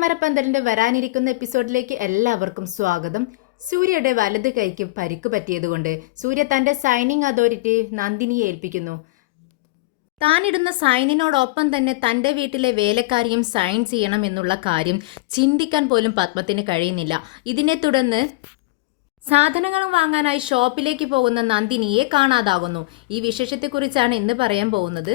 മായാമരപ്പന്തലിന്റെ വരാനിരിക്കുന്ന എപ്പിസോഡിലേക്ക് എല്ലാവർക്കും സ്വാഗതം. സൂര്യയുടെ വലത് കൈക്ക് പരിക്ക് പറ്റിയതുകൊണ്ട് സൂര്യ തന്റെ സൈനിങ് അതോറിറ്റി നന്ദിനിയെ ഏൽപ്പിക്കുന്നു. താനിടുന്ന സൈനിനോടൊപ്പം തന്നെ തന്റെ വീട്ടിലെ വേലക്കാരിയും സൈൻ ചെയ്യണം എന്നുള്ള കാര്യം ചിന്തിക്കാൻ പോലും പത്മത്തിന് കഴിയുന്നില്ല. ഇതിനെ തുടർന്ന് സാധനങ്ങൾ വാങ്ങാനായി ഷോപ്പിലേക്ക് പോകുന്ന നന്ദിനിയെ കാണാതാകുന്നു. ഈ വിശേഷത്തെക്കുറിച്ചാണ് ഇന്ന് പറയാൻ പോകുന്നത്.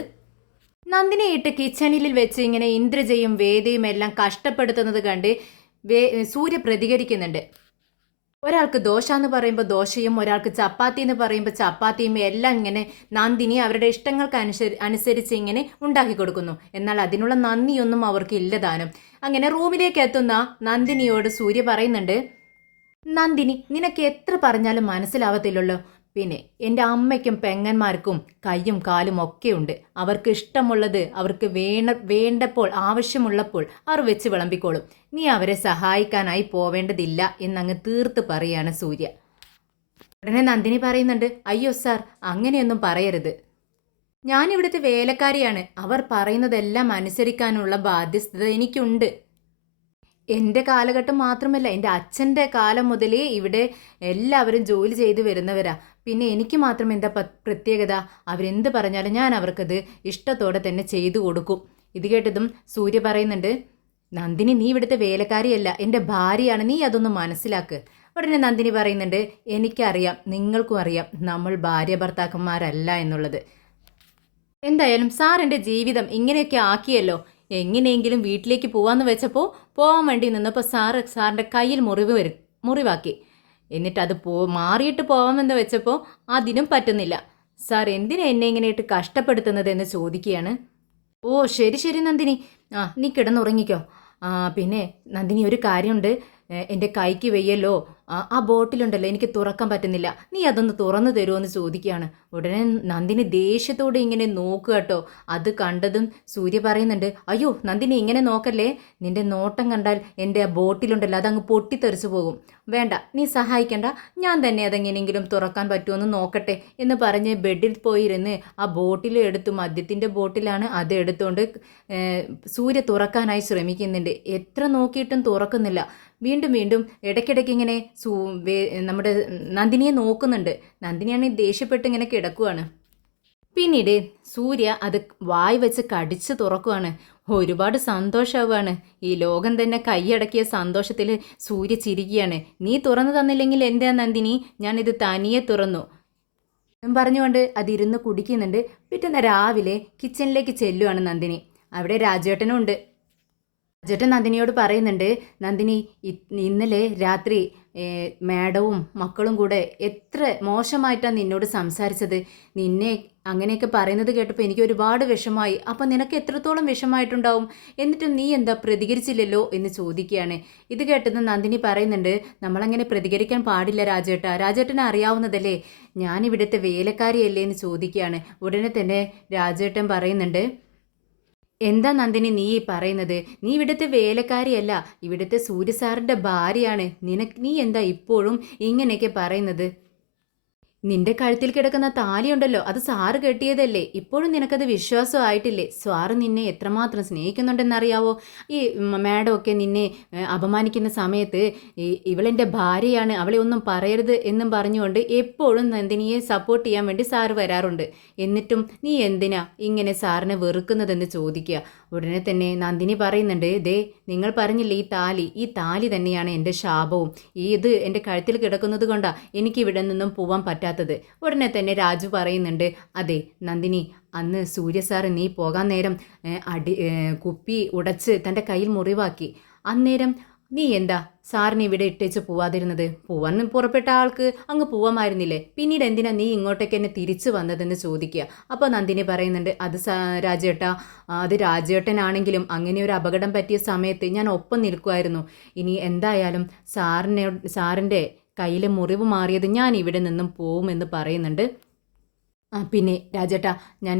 നന്ദിനെ ഇട്ട് കിച്ചണിൽ വെച്ച് ഇങ്ങനെ ഇന്ദ്രജയും വേദയും എല്ലാം കഷ്ടപ്പെടുത്തുന്നത് കണ്ട് സൂര്യ പ്രതികരിക്കുന്നുണ്ട്. ഒരാൾക്ക് ദോശ എന്ന് പറയുമ്പോൾ ദോശയും ഒരാൾക്ക് ചപ്പാത്തി എന്ന് പറയുമ്പോൾ ചപ്പാത്തിയും എല്ലാം ഇങ്ങനെ നന്ദിനി അവരുടെ ഇഷ്ടങ്ങൾക്ക് അനുസരി അനുസരിച്ച് ഇങ്ങനെ ഉണ്ടാക്കി കൊടുക്കുന്നു. എന്നാൽ അതിനുള്ള നന്ദിയൊന്നും അവർക്ക് ഇല്ലതാനും അങ്ങനെ റൂമിലേക്ക് എത്തുന്ന നന്ദിനിയോട് സൂര്യ പറയുന്നുണ്ട് നന്ദിനി നിനക്ക് എത്ര പറഞ്ഞാലും മനസ്സിലാവത്തില്ലല്ലോ. പിന്നെ എന്റെ അമ്മയ്ക്കും പെങ്ങന്മാർക്കും കയ്യും കാലും ഒക്കെ ഉണ്ട്. അവർക്ക് ഇഷ്ടമുള്ളത് അവർക്ക് വേണ വേണ്ടപ്പോൾ ആവശ്യമുള്ളപ്പോൾ അവർ വെച്ച് വിളമ്പിക്കോളും. നീ അവരെ സഹായിക്കാനായി പോവേണ്ടതില്ല എന്നങ്ങ് തീർത്ത് പറയാണ് സൂര്യ. ഉടനെ നന്ദിനി പറയുന്നുണ്ട് അയ്യോ സാർ അങ്ങനെയൊന്നും പറയരുത്. ഞാൻ ഇവിടുത്തെ വേലക്കാരിയാണ്. അവർ പറയുന്നതെല്ലാം അനുസരിക്കാനുള്ള ബാധ്യസ്ഥത എനിക്കുണ്ട്. എന്റെ കാലഘട്ടം മാത്രമല്ല എന്റെ അച്ഛന്റെ കാലം മുതലേ ഇവിടെ എല്ലാവരും ജോലി ചെയ്തു വരുന്നവരാ. പിന്നെ എനിക്ക് മാത്രം എന്താ പ്രത്യേകത? അവരെന്ത് പറഞ്ഞാലും ഞാൻ അവർക്കത് ഇഷ്ടത്തോടെ തന്നെ ചെയ്തു കൊടുക്കും. ഇത് കേട്ടതും സൂര്യ പറയുന്നുണ്ട് നന്ദിനി നീ ഇവിടുത്തെ വേലക്കാരിയല്ല. എന്റെ ഭാര്യയാണ്. നീ അതൊന്ന് മനസ്സിലാക്ക്. ഉടനെ നന്ദിനി പറയുന്നുണ്ട് എനിക്കറിയാം നിങ്ങൾക്കും അറിയാം നമ്മൾ ഭാര്യ ഭർത്താക്കന്മാരല്ല എന്നുള്ളത്. എന്തായാലും സാർ എന്റെ ജീവിതം ഇങ്ങനെയൊക്കെ ആക്കിയല്ലോ. എങ്ങനെയെങ്കിലും വീട്ടിലേക്ക് പോവാന്ന് വെച്ചപ്പോൾ പോകാൻ വേണ്ടി നിന്നപ്പോൾ സാറ് സാറിന്റെ കയ്യിൽ മുറിവ് വരും മുറിവാക്കി. എന്നിട്ട് അത് പോ മാറിയിട്ട് പോവാമെന്ന് വെച്ചപ്പോൾ അതിനും പറ്റുന്നില്ല. സാർ എന്തിനാ എന്നെ ഇങ്ങനെയിട്ട് കഷ്ടപ്പെടുത്തുന്നത് എന്ന് ചോദിക്കുകയാണ്. ഓ ശരി ശരി നന്ദിനി. ആ നീ കിടന്നുറങ്ങിക്കോ. ആ പിന്നെ നന്ദിനി ഒരു കാര്യമുണ്ട്. എന്റെ കൈക്ക് വെയ്യല്ലോ. ആ ബോട്ടിലുണ്ടല്ലോ എനിക്ക് തുറക്കാൻ പറ്റുന്നില്ല. നീ അതൊന്ന് തുറന്നു തരുമോ ചോദിക്കുകയാണ്. ഉടനെ നന്ദിനി ദേഷ്യത്തോടെ ഇങ്ങനെ നോക്കുക കേട്ടോ. അത് കണ്ടതും സൂര്യ പറയുന്നുണ്ട് അയ്യോ നന്ദിനി ഇങ്ങനെ നോക്കല്ലേ? നിന്റെ നോട്ടം കണ്ടാൽ എന്റെ ആ ബോട്ടിലുണ്ടല്ലോ അതങ്ങ് പൊട്ടിത്തെറിച്ചു പോകും. വേണ്ട നീ സഹായിക്കണ്ട. ഞാൻ തന്നെ അതെങ്ങനെയെങ്കിലും തുറക്കാൻ പറ്റുമെന്ന് നോക്കട്ടെ എന്ന് പറഞ്ഞ് ബെഡിൽ പോയിരുന്ന് ആ ബോട്ടിൽ എടുത്തു മദ്യത്തിന്റെ ബോട്ടിലാണ് അത് എടുത്തുകൊണ്ട് സൂര്യ തുറക്കാനായി ശ്രമിക്കുന്നുണ്ട്. എത്ര നോക്കിയിട്ടും തുറക്കുന്നില്ല. വീണ്ടും വീണ്ടും ഇടയ്ക്കിടയ്ക്ക് ഇങ്ങനെ സൂ നമ്മുടെ നന്ദിനിയെ നോക്കുന്നുണ്ട്. നന്ദിനിയാണെങ്കിൽ ദേഷ്യപ്പെട്ട് ഇങ്ങനെ കിടക്കുവാണ്. പിന്നീട് സൂര്യ അത് വായ് വെച്ച് കടിച്ച് തുറക്കുവാണ്. ഒരുപാട് സന്തോഷമാവാണ് ഈ ലോകം തന്നെ കൈയടക്കിയ സന്തോഷത്തിൽ സൂര്യ ചിരിക്കുകയാണ്. നീ തുറന്നു തന്നില്ലെങ്കിൽ എന്താ നന്ദിനി? ഞാനിത് തനിയെ തുറന്നു. പറഞ്ഞുകൊണ്ട് അതിരുന്ന് കുടിക്കുന്നുണ്ട്. പിറ്റേന്ന് രാവിലെ കിച്ചണിലേക്ക് ചെല്ലുവാണ് നന്ദിനി. അവിടെ രാജേട്ടനും ഉണ്ട് രാജേട്ടൻ നന്ദിനിയോട് പറയുന്നുണ്ട് നന്ദിനി ഇന്നലെ രാത്രി മാഡവും മക്കളും കൂടെ എത്ര മോശമായിട്ടാണ് നിന്നോട് സംസാരിച്ചത്. നിന്നെ അങ്ങനെയൊക്കെ പറയുന്നത് കേട്ടപ്പോൾ എനിക്ക് ഒരുപാട് വിഷമായി അപ്പം നിനക്ക് എത്രത്തോളം വിഷമായിട്ടുണ്ടാവും എന്നിട്ടും നീ എന്താ പ്രതികരിച്ചില്ലല്ലോ എന്ന് ചോദിക്കുകയാണ്. ഇത് കേട്ടത് നന്ദിനി പറയുന്നുണ്ട് നമ്മളങ്ങനെ പ്രതികരിക്കാൻ പാടില്ല രാജേട്ട. രാജേട്ടനെ അറിയാവുന്നതല്ലേ. ഞാൻ ഇവിടുത്തെ വേലക്കാരിയല്ലേ എന്ന് ചോദിക്കുകയാണ്. ഉടനെ തന്നെ രാജേട്ടൻ പറയുന്നുണ്ട് എന്താ നന്ദിനി നീ ഈ പറയുന്നത്? നീ ഇവിടുത്തെ വേലക്കാരിയല്ല. ഇവിടുത്തെ സൂര്യസാറിന്റെ ഭാര്യയാണ്. നിനക്ക് നീ എന്താ ഇപ്പോഴും ഇങ്ങനെയൊക്കെ പറയുന്നത്? നിന്റെ കഴുത്തിൽ കിടക്കുന്ന താലിയുണ്ടല്ലോ അത് സാറ് കെട്ടിയതല്ലേ? ഇപ്പോഴും നിനക്കത് വിശ്വാസമായിട്ടില്ലേ സാറ് നിന്നെ എത്രമാത്രം സ്നേഹിക്കുന്നുണ്ടെന്നറിയാവോ? ഈ മാഡം ഒക്കെ നിന്നെ അപമാനിക്കുന്ന സമയത്ത് ഇവളെന്റെ ഭാര്യയാണ് അവളെ ഒന്നും പറയരുത് എന്നും പറഞ്ഞുകൊണ്ട് എപ്പോഴും നന്ദിനിയെ സപ്പോർട്ട് ചെയ്യാൻ വേണ്ടി സാറ് വരാറുണ്ട്. എന്നിട്ടും നീ എന്തിനാ ഇങ്ങനെ സാറിനെ വെറുക്കുന്നതെന്ന് ചോദിക്കുക? ഉടനെ തന്നെ നന്ദിനി പറയുന്നുണ്ട് ദേ നിങ്ങൾ പറഞ്ഞില്ലേ ഈ താലി ഈ താലി തന്നെയാണ് എന്റെ ശാപവും. ഈ ഇത് എന്റെ കഴുത്തിൽ കിടക്കുന്നത് കൊണ്ടാണ് എനിക്ക് ഇവിടെ നിന്നും പോവാൻ പറ്റാത്തത്. ഉടനെ തന്നെ രാജു പറയുന്നുണ്ട് അതെ നന്ദിനി അന്ന് സൂര്യ സാറ് നീ പോകാൻ നേരം അടി കുപ്പി ഉടച്ച് തന്റെ കയ്യിൽ മുറിവാക്കി. അന്നേരം നീ എന്താ സാറിനെ ഇവിടെ ഇട്ടേച്ച് പോവാതിരുന്നത്? പോവാൻ പുറപ്പെട്ട ആൾക്ക് അങ്ങ് പോവാമായിരുന്നില്ലേ? പിന്നീട് എന്തിനാ നീ ഇങ്ങോട്ടേക്ക് എന്നെ തിരിച്ചു വന്നതെന്ന് ചോദിക്കുക. അപ്പോൾ നന്ദിനി പറയുന്നുണ്ട് അത് രാജേട്ട അത് രാജേട്ടനാണെങ്കിലും അങ്ങനെ ഒരു അപകടം പറ്റിയ സമയത്ത് ഞാൻ ഒപ്പം നിൽക്കുമായിരുന്നു ഇനി എന്തായാലും സാറിനെ സാറിന്റെ കയ്യിലെ മുറിവ് മാറിയത് ഞാൻ ഇവിടെ നിന്നും പോവുമെന്ന് പറയുന്നുണ്ട്. പിന്നെ രാജേട്ടാ ഞാൻ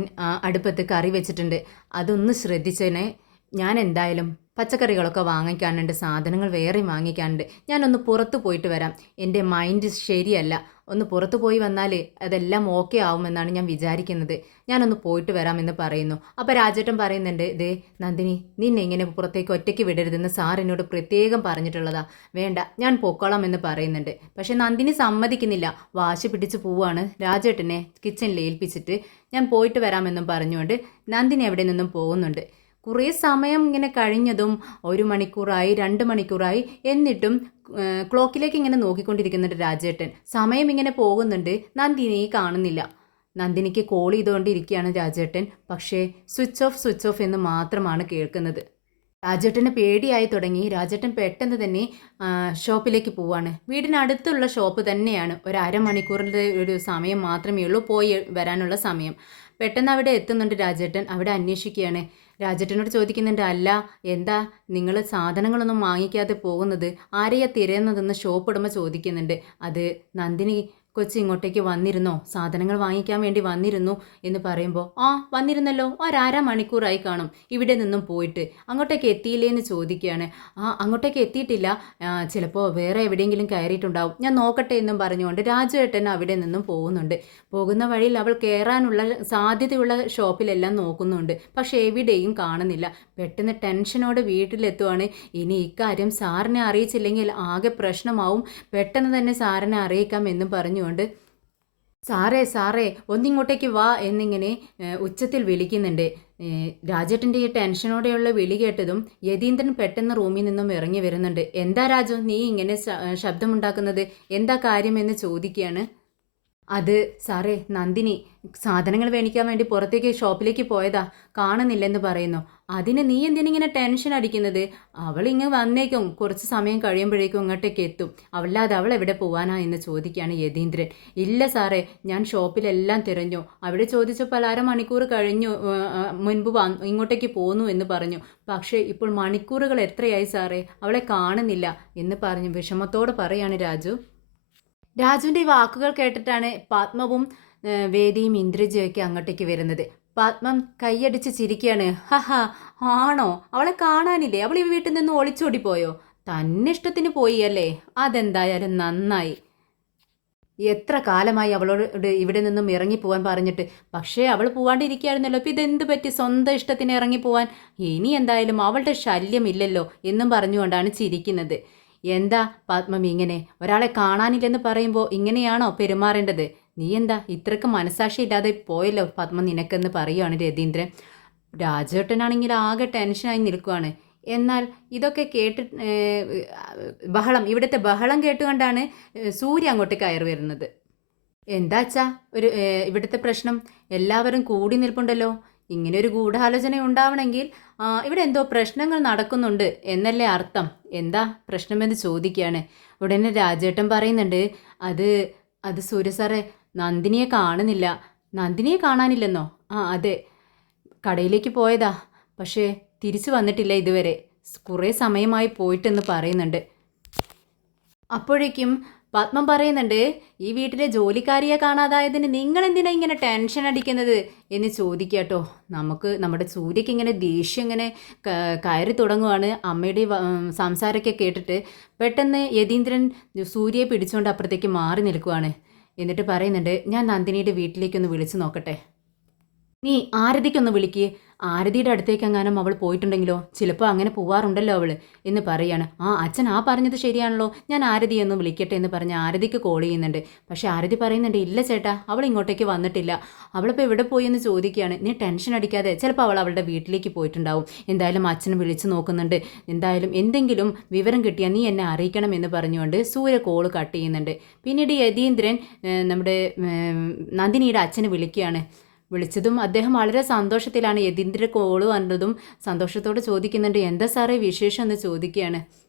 അടുപ്പത്ത് കറി വെച്ചിട്ടുണ്ട്. അതൊന്ന് ശ്രദ്ധിച്ചേനെ. ഞാൻ എന്തായാലും പച്ചക്കറികളൊക്കെ വാങ്ങിക്കാനുണ്ട് സാധനങ്ങൾ വേറെ വാങ്ങിക്കാനുണ്ട്. ഞാനൊന്ന് പുറത്ത് പോയിട്ട് വരാം. എന്റെ മൈൻഡ് ശരിയല്ല. ഒന്ന് പുറത്ത് പോയി വന്നാൽ അതെല്ലാം ഓക്കെ ആവുമെന്നാണ് ഞാൻ വിചാരിക്കുന്നത്. ഞാനൊന്ന് പോയിട്ട് വരാമെന്ന് പറയുന്നു. അപ്പോൾ രാജേട്ടൻ പറയുന്നുണ്ട് ദേ നന്ദിനി നിന്നെ ഇങ്ങനെ പുറത്തേക്ക് ഒറ്റയ്ക്ക് വിടരുതെന്ന് സാർ എന്നോട് പ്രത്യേകം പറഞ്ഞിട്ടുള്ളതാ. വേണ്ട ഞാൻ പൊക്കോളാം എന്ന് പറയുന്നുണ്ട്. പക്ഷേ നന്ദിനി സമ്മതിക്കുന്നില്ല. വാശി പിടിച്ച് പോവാണ്. രാജേട്ടനെ കിച്ചണിൽ ഏൽപ്പിച്ചിട്ട് ഞാൻ പോയിട്ട് വരാമെന്നും പറഞ്ഞുകൊണ്ട് നന്ദിനി എവിടെ നിന്നും പോകുന്നുണ്ട്. കുറേ സമയം ഇങ്ങനെ കഴിഞ്ഞതും ഒരു മണിക്കൂറായി രണ്ട് മണിക്കൂറായി എന്നിട്ടും ക്ലോക്കിലേക്ക് ഇങ്ങനെ നോക്കിക്കൊണ്ടിരിക്കുന്നുണ്ട് രാജേട്ടൻ. സമയം ഇങ്ങനെ പോകുന്നുണ്ട്. നന്ദിനിയെ കാണുന്നില്ല. നന്ദിനിക്ക് കോൾ ചെയ്തുകൊണ്ടിരിക്കുകയാണ് രാജേട്ടൻ. പക്ഷേ സ്വിച്ച് ഓഫ് സ്വിച്ച് ഓഫ് എന്ന് മാത്രമാണ് കേൾക്കുന്നത്. രാജേട്ടന് പേടിയായി തുടങ്ങി. രാജേട്ടൻ പെട്ടെന്ന് തന്നെ ഷോപ്പിലേക്ക് പോവാണ്. വീടിനടുത്തുള്ള ഷോപ്പ് തന്നെയാണ്. ഒരു അരമണിക്കൂറിന്റെ ഒരു സമയം മാത്രമേ ഉള്ളൂ പോയി വരാനുള്ള സമയം. പെട്ടെന്ന് അവിടെ എത്തുന്നുണ്ട് രാജേട്ടൻ. അവിടെ അന്വേഷിക്കുകയാണ്. രാജേട്ടനോട് ചോദിക്കുന്നുണ്ട് അല്ല എന്താ നിങ്ങൾ സാധനങ്ങളൊന്നും വാങ്ങിക്കാതെ പോകുന്നത്? ആരെയാ തിരയുന്നതെന്ന് ഷോപ്പ് ഉടമ ചോദിക്കുന്നുണ്ട്. അത് നന്ദിനി കൊച്ചി ഇങ്ങോട്ടേക്ക് വന്നിരുന്നോ? സാധനങ്ങൾ വാങ്ങിക്കാൻ വേണ്ടി വന്നിരുന്നു എന്ന് പറയുമ്പോൾ ആ വന്നിരുന്നല്ലോ. ഒരര മണിക്കൂറായി കാണും. ഇവിടെ നിന്നും പോയിട്ട്. അങ്ങോട്ടേക്ക് എത്തിയില്ലേ എന്ന് ചോദിക്കുകയാണ്. ആ അങ്ങോട്ടേക്ക് എത്തിയിട്ടില്ല. ചിലപ്പോൾ വേറെ എവിടെയെങ്കിലും കയറിയിട്ടുണ്ടാവും. ഞാൻ നോക്കട്ടെ എന്നും പറഞ്ഞുകൊണ്ട് രാജു ഏട്ടൻ അവിടെ നിന്നും പോകുന്നുണ്ട്. പോകുന്ന വഴിയിൽ അവൾ കയറാനുള്ള സാധ്യതയുള്ള ഷോപ്പിലെല്ലാം നോക്കുന്നുണ്ട്. പക്ഷേ എവിടെയും കാണുന്നില്ല. പെട്ടെന്ന് ടെൻഷനോടെ വീട്ടിലെത്തുവാണ്. ഇനി ഇക്കാര്യം സാറിനെ അറിയിച്ചില്ലെങ്കിൽ ആകെ പ്രശ്നമാവും. പെട്ടെന്ന് തന്നെ സാറിനെ അറിയിക്കാം എന്നും പറഞ്ഞുകൊണ്ട് സാറേ സാറേ ഒന്നിങ്ങോട്ടേക്ക് വാ എന്നിങ്ങനെ ഉച്ചത്തിൽ വിളിക്കുന്നുണ്ട്. രാജേട്ടന്റെ ഈ ടെൻഷനോടെയുള്ള വിളി കേട്ടതും യതീന്ദ്രൻ പെട്ടെന്ന് റൂമിൽ നിന്നും ഇറങ്ങി വരുന്നുണ്ട്. എന്താ രാജു നീ ഇങ്ങനെ ശബ്ദമുണ്ടാക്കുന്നത്? എന്താ കാര്യമെന്ന് ചോദിക്കുകയാണ്. അത് സാറേ നന്ദിനി സാധനങ്ങൾ മേടിക്കാൻ വേണ്ടി പുറത്തേക്ക് ഷോപ്പിലേക്ക് പോയതാ. കാണുന്നില്ലെന്ന് പറയുന്നു. അതിന് നീ എന്തിനിങ്ങനെ ടെൻഷൻ അടിക്കുന്നത്? അവൾ ഇങ്ങ് വന്നേക്കും. കുറച്ച് സമയം കഴിയുമ്പോഴേക്കും ഇങ്ങോട്ടേക്ക് എത്തും. അവല്ലാതെ അവൾ എവിടെ പോവാനാ എന്ന് ചോദിക്കുകയാണ് യതീന്ദ്രൻ. ഇല്ല സാറേ ഞാൻ ഷോപ്പിലെല്ലാം തിരഞ്ഞു. അവിടെ ചോദിച്ചപ്പോൾ അരമണിക്കൂർ കഴിഞ്ഞു ആ, ആ, മുൻപ് ഇങ്ങോട്ടേക്ക് പോന്നു എന്ന് പറഞ്ഞു. പക്ഷേ ഇപ്പോൾ മണിക്കൂറുകൾ എത്രയായി സാറേ? അവളെ കാണുന്നില്ല എന്ന് പറഞ്ഞു വിഷമത്തോടെ പറയാണ് രാജു. രാജുവിന്റെ ഈ വാക്കുകൾ കേട്ടിട്ടാണ് പത്മവും വേദിയും ഇന്ദ്രജിയൊക്കെ അങ്ങോട്ടേക്ക് വരുന്നത്. പത്മം കൈയടിച്ച് ചിരിക്കുകയാണ് ഹഹ ആണോ? അവളെ കാണാനില്ലേ? അവൾ ഈ വീട്ടിൽ നിന്ന് ഒളിച്ചോടി പോയോ തന്നെ ഇഷ്ടത്തിന് പോയി അല്ലേ? അതെന്തായാലും നന്നായി. എത്ര കാലമായി അവളോട് ഇവിടെ നിന്നും ഇറങ്ങി പോവാൻ പറഞ്ഞിട്ട്. പക്ഷേ അവൾ പോവാണ്ടിരിക്കുകയായിരുന്നല്ലോ. അപ്പം ഇതെന്ത് പറ്റി? സ്വന്തം ഇഷ്ടത്തിന് ഇറങ്ങി പോവാൻ ഇനി എന്തായാലും അവളുടെ ശല്യമില്ലല്ലോ എന്നും പറഞ്ഞുകൊണ്ടാണ് ചിരിക്കുന്നത്. എന്താ പത്മമി ഇങ്ങനെ? ഒരാളെ കാണാനില്ലെന്ന് പറയുമ്പോൾ ഇങ്ങനെയാണോ പെരുമാറേണ്ടത്? നീ എന്താ ഇത്രക്ക് മനസാക്ഷി ഇല്ലാതെ പോയല്ലോ പത്മ നിനക്കെന്ന് പറയുവാണ് രതീന്ദ്രൻ. രാജേട്ടനാണെങ്കിൽ ആകെ ടെൻഷനായി നിൽക്കുവാണ്. എന്നാൽ ഇതൊക്കെ കേട്ട് ബഹളം ഇവിടുത്തെ ബഹളം കേട്ടുകൊണ്ടാണ് സൂര്യ അങ്ങോട്ട് കയറി വരുന്നത്. എന്താച്ചാ ഒരു ഇവിടുത്തെ പ്രശ്നം? എല്ലാവരും കൂടി നിൽപ്പുണ്ടല്ലോ. ഇങ്ങനെ ഒരു ഗൂഢാലോചന ഉണ്ടാവണമെങ്കിൽ ഇവിടെ എന്തോ പ്രശ്നങ്ങൾ നടക്കുന്നുണ്ട് എന്നല്ലേ അർത്ഥം? എന്താ പ്രശ്നമെന്ന് ചോദിക്കുകയാണ്. ഉടനെ രാജേട്ടൻ പറയുന്നുണ്ട് അത് അത് സൂര്യ സാറേ നന്ദിനിയെ കാണുന്നില്ല. നന്ദിനിയെ കാണാനില്ലെന്നോ? ആ അതെ. കടയിലേക്ക് പോയതാ. പക്ഷേ തിരിച്ചു വന്നിട്ടില്ല ഇതുവരെ. കുറേ സമയമായി പോയിട്ടെന്ന് പറയുന്നുണ്ട്. അപ്പോഴേക്കും പത്മം പറയുന്നുണ്ട് ഈ വീട്ടിലെ ജോലിക്കാരിയെ കാണാതായതിന് നിങ്ങൾ എന്തിനാ ഇങ്ങനെ ടെൻഷൻ അടിക്കുന്നത്? എന്ന് ചോദിക്കാട്ടോ നമുക്ക് നമ്മുടെ സൂര്യക്ക് ഇങ്ങനെ ദേഷ്യം ഇങ്ങനെ കയറി തുടങ്ങുവാണ് അമ്മയുടെ സംസാരമൊക്കെ കേട്ടിട്ട് പെട്ടെന്ന് യതീന്ദ്രൻ സൂര്യയെ പിടിച്ചുകൊണ്ട് അപ്പുറത്തേക്ക് മാറി നിൽക്കുവാണ്. എന്നിട്ട് പറയുന്നുണ്ട് ഞാൻ നന്ദിനിയുടെ വീട്ടിലേക്കൊന്ന് വിളിച്ചു നോക്കട്ടെ. നീ ആരതിക്കൊന്ന് വിളിക്ക്. ആരതിയുടെ അടുത്തേക്ക് എങ്ങാനും അവൾ പോയിട്ടുണ്ടെങ്കിലോ? ചിലപ്പോൾ അങ്ങനെ പോവാറുണ്ടല്ലോ അവൾ എന്ന് പറയാണ്. ആ അച്ഛൻ ആ പറഞ്ഞത് ശരിയാണല്ലോ. ഞാൻ ആരതി ഒന്ന് വിളിക്കട്ടെ എന്ന് പറഞ്ഞ് ആരതിക്ക് കോൾ ചെയ്യുന്നുണ്ട്. പക്ഷേ ആരതി പറയുന്നുണ്ട് ഇല്ല ചേട്ടാ അവൾ ഇങ്ങോട്ടേക്ക് വന്നിട്ടില്ല. അവളിപ്പോൾ എവിടെ പോയി എന്ന് ചോദിക്കുകയാണ്. നീ ടെൻഷൻ അടിക്കാതെ ചിലപ്പോൾ അവൾ അവളുടെ വീട്ടിലേക്ക് പോയിട്ടുണ്ടാവും. എന്തായാലും അച്ഛൻ വിളിച്ചു നോക്കുന്നുണ്ട്. എന്തായാലും എന്തെങ്കിലും വിവരം കിട്ടിയാൽ നീ എന്നെ അറിയിക്കണം എന്ന് പറഞ്ഞുകൊണ്ട് സൂര്യ കോൾ കട്ട് ചെയ്യുന്നുണ്ട്. പിന്നീട് യതീന്ദ്രൻ നമ്മുടെ നന്ദിനിയുടെ അച്ഛനെ വിളിക്കുകയാണ്. വിളിച്ചതും അദ്ദേഹം വളരെ സന്തോഷത്തിലാണ് യതീന്ദ്ര കോൾ വന്നതും സന്തോഷത്തോടെ ചോദിക്കുന്നുണ്ട് എന്താ സാറേ വിശേഷം? എന്ന് ചോദിക്കുകയാണ്.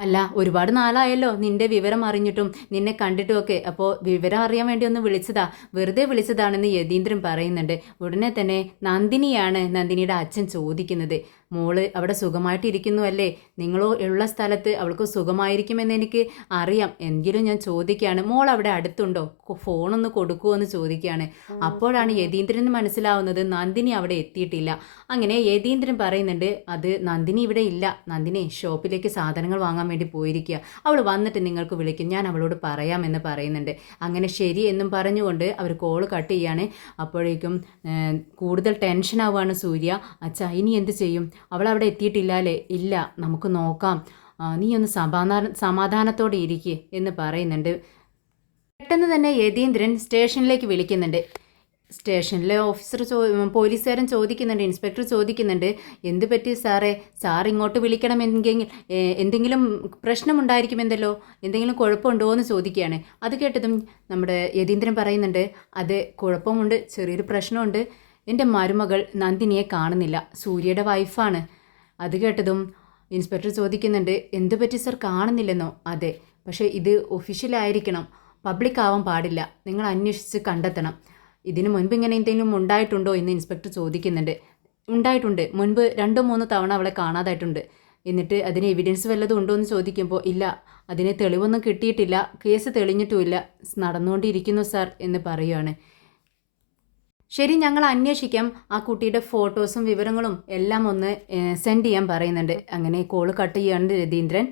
അല്ല ഒരുപാട് നാളായല്ലോ നിന്റെ വിവരം അറിഞ്ഞിട്ടും നിന്നെ കണ്ടിട്ടുമൊക്കെ. അപ്പോൾ വിവരം അറിയാൻ വേണ്ടി ഒന്ന് വിളിച്ചതാ. വെറുതെ വിളിച്ചതാണെന്ന് യതീന്ദ്രൻ പറയുന്നുണ്ട്. ഉടനെ തന്നെ നന്ദിനിയാണ് നന്ദിനിയുടെ അച്ഛൻ ചോദിക്കുന്നത്. മോൾ അവിടെ സുഖമായിട്ടിരിക്കുന്നു അല്ലേ നിങ്ങളോ ഉള്ള സ്ഥലത്ത് അവൾക്ക് സുഖമായിരിക്കുമെന്ന് എനിക്ക് അറിയാം. എങ്കിലും ഞാൻ ചോദിക്കുകയാണ് മോൾ അവിടെ അടുത്തുണ്ടോ? ഫോണൊന്ന് കൊടുക്കുമോ എന്ന് ചോദിക്കുകയാണ്. അപ്പോഴാണ് യതീന്ദ്രന് മനസ്സിലാവുന്നത് നന്ദിനി അവിടെ എത്തിയിട്ടില്ല. അങ്ങനെ യതീന്ദ്രൻ പറയുന്നുണ്ട് അത് നന്ദിനി ഇവിടെ ഇല്ല. നന്ദിനി ഷോപ്പിലേക്ക് സാധനങ്ങൾ വാങ്ങാൻ വേണ്ടി പോയിരിക്കുക. അവൾ വന്നിട്ട് നിങ്ങൾക്ക് വിളിക്കും. ഞാൻ അവളോട് പറയാമെന്ന് പറയുന്നുണ്ട്. അങ്ങനെ ശരി എന്നും പറഞ്ഞുകൊണ്ട് അവർ കോൾ കട്ട് ചെയ്യാണ്. അപ്പോഴേക്കും കൂടുതൽ ടെൻഷൻ ആവുകയാണ് സൂര്യ. അച്ഛ ഇനി എന്ത് ചെയ്യും? അവൾ അവിടെ എത്തിയിട്ടില്ല അല്ലേ ഇല്ല നമുക്ക് നോക്കാം. നീ ഒന്ന് സമാധാന സമാധാനത്തോടെ ഇരിക്കുക എന്ന് പറയുന്നുണ്ട്. പെട്ടെന്ന് തന്നെ യതീന്ദ്രൻ സ്റ്റേഷനിലേക്ക് വിളിക്കുന്നുണ്ട്. സ്റ്റേഷനിലെ ഓഫീസർ ചോ പോലീസുകാരൻ ചോദിക്കുന്നുണ്ട് ഇൻസ്പെക്ടർ ചോദിക്കുന്നുണ്ട് എന്ത് പറ്റി സാറേ? സാർ ഇങ്ങോട്ട് വിളിക്കണമെങ്കിൽ എന്തെങ്കിലും എന്തെങ്കിലും പ്രശ്നമുണ്ടായിരിക്കുമെന്തല്ലോ എന്തെങ്കിലും കുഴപ്പമുണ്ടോ എന്ന് ചോദിക്കുകയാണ്. അത് കേട്ടതും നമ്മുടെ യതീന്ദ്രൻ പറയുന്നുണ്ട് അത് കുഴപ്പമുണ്ട് ചെറിയൊരു പ്രശ്നമുണ്ട്. എന്റെ മരുമകൾ നന്ദിനിയെ കാണുന്നില്ല. സൂര്യയുടെ വൈഫാണ്. അത് കേട്ടതും ഇൻസ്പെക്ടർ ചോദിക്കുന്നുണ്ട് എന്തു പറ്റി സർ? കാണുന്നില്ലെന്നോ? അതെ പക്ഷേ ഇത് ഒഫീഷ്യലായിരിക്കണം പബ്ലിക് ആവാൻ പാടില്ല. നിങ്ങൾ അന്വേഷിച്ച് കണ്ടെത്തണം. ഇതിനു മുൻപ് ഇങ്ങനെ എന്തെങ്കിലും ഉണ്ടായിട്ടുണ്ടോ എന്ന് ഇൻസ്പെക്ടർ ചോദിക്കുന്നുണ്ട്. ഉണ്ടായിട്ടുണ്ട്. മുൻപ് രണ്ടോ മൂന്നോ തവണ അവളെ കാണാതായിട്ടുണ്ട്. എന്നിട്ട് അതിന് എവിഡൻസ് വല്ലതും ഉണ്ടോ എന്ന് ചോദിക്കുമ്പോൾ ഇല്ല അതിന് തെളിവൊന്നും കിട്ടിയിട്ടില്ല. കേസ് തെളിഞ്ഞിട്ടുമില്ല നടന്നുകൊണ്ടിരിക്കുന്നു സാർ എന്ന് പറയുകയാണ് ശരി ഞങ്ങൾ അന്വേഷിക്കാം. ആ കുട്ടിയുടെ ഫോട്ടോസും വിവരങ്ങളും എല്ലാം ഒന്ന് സെൻഡ് ചെയ്യാൻ പറയുന്നുണ്ട്. അങ്ങനെ കോൾ കട്ട് ചെയ്യാണ്ട് രതീന്ദ്രൻ.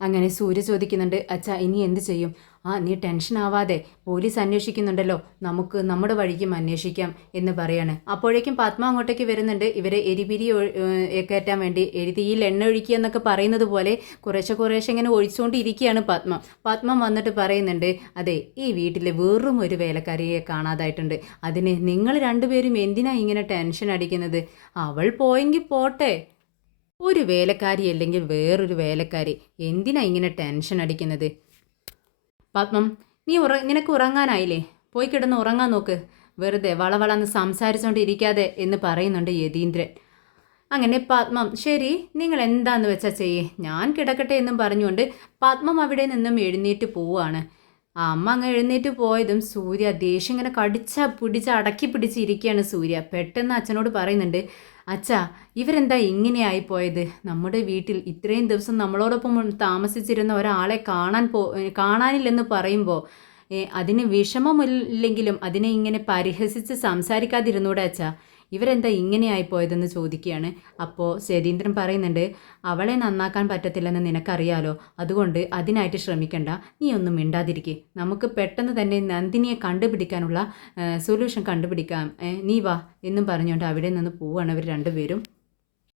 അങ്ങനെ സൂര്യ ചോദിക്കുന്നുണ്ട് അച്ഛ ഇനി എന്ത് ചെയ്യും? ആ നീ ടെൻഷൻ ആവാതെ പോലീസ് അന്വേഷിക്കുന്നുണ്ടല്ലോ. നമുക്ക് നമ്മുടെ വഴിക്കും അന്വേഷിക്കാം എന്ന് പറയാണ്. അപ്പോഴേക്കും പത്മ അങ്ങോട്ടേക്ക് വരുന്നുണ്ട്. ഇവരെ എരിപിരി കയറ്റാൻ വേണ്ടി. എരിതിയിൽ എണ്ണ ഒഴിക്കുക എന്നൊക്കെ പറയുന്നത് പോലെ കുറേശ്ശെ കുറേശ്ശെ ഇങ്ങനെ ഒഴിച്ചുകൊണ്ടിരിക്കുകയാണ് പത്മ. പത്മ വന്നിട്ട് പറയുന്നുണ്ട് അതെ ഈ വീട്ടിലെ വെറും ഒരു വേലക്കാരിയെ കാണാതായിട്ടുണ്ട്. അതിന് നിങ്ങൾ രണ്ടുപേരും എന്തിനാ ഇങ്ങനെ ടെൻഷൻ അടിക്കുന്നത്? അവൾ പോയെങ്കിൽ പോട്ടെ. ഒരു വേലക്കാരി അല്ലെങ്കിൽ വേറൊരു വേലക്കാരി. എന്തിനാ ഇങ്ങനെ ടെൻഷൻ അടിക്കുന്നത്? പത്മം നീ ഉറ നിനക്ക് ഉറങ്ങാനായില്ലേ? പോയി കിടന്ന് ഉറങ്ങാൻ നോക്ക്. വെറുതെ വളവളന്ന് സംസാരിച്ചുകൊണ്ടിരിക്കാതെ എന്ന് പറയുന്നുണ്ട് യതീന്ദ്രൻ. അങ്ങനെ പത്മം ശരി നിങ്ങൾ എന്താന്ന് വെച്ചാൽ ചെയ്യേ? ഞാൻ കിടക്കട്ടെ എന്നും പറഞ്ഞുകൊണ്ട് പത്മം അവിടെ നിന്നും എഴുന്നേറ്റ് പോവുകയാണ്. ആ അമ്മ അങ്ങ് എഴുന്നേറ്റ് പോയതും സൂര്യ ദേഷ്യം ഇങ്ങനെ കടിച്ച പിടിച്ച് അടക്കി പിടിച്ചിരിക്കുകയാണ് സൂര്യ. പെട്ടെന്ന് അച്ഛനോട് പറയുന്നുണ്ട് അച്ഛാ ഇവരെന്താ ഇങ്ങനെയായി പോയത് നമ്മുടെ വീട്ടിൽ ഇത്രയും ദിവസം നമ്മളോടൊപ്പം താമസിച്ചിരുന്ന ഒരാളെ കാണാൻ പോ കാണാനില്ലെന്ന് പറയുമ്പോൾ അതിന് വിഷമമില്ലെങ്കിലും അതിനെ ഇങ്ങനെ പരിഹസിച്ച് സംസാരിക്കാതിരുന്നൂടെ അച്ഛാ? ഇവരെന്താ ഇങ്ങനെയായി പോയതെന്ന് ചോദിക്കുകയാണ്. അപ്പോൾ സതീന്ദ്രൻ പറയുന്നുണ്ട് അവളെ നന്നാക്കാൻ പറ്റത്തില്ലെന്ന് നിനക്കറിയാലോ. അതുകൊണ്ട് അതിനായിട്ട് ശ്രമിക്കണ്ട. നീ ഒന്നും മിണ്ടാതിരിക്കേ. നമുക്ക് പെട്ടെന്ന് തന്നെ നന്ദിനിയെ കണ്ടുപിടിക്കാനുള്ള സൊല്യൂഷൻ കണ്ടുപിടിക്കാം. നീ വാ എന്നും പറഞ്ഞുകൊണ്ട് അവിടെ നിന്ന് പോവുകയാണ് അവർ രണ്ടുപേരും.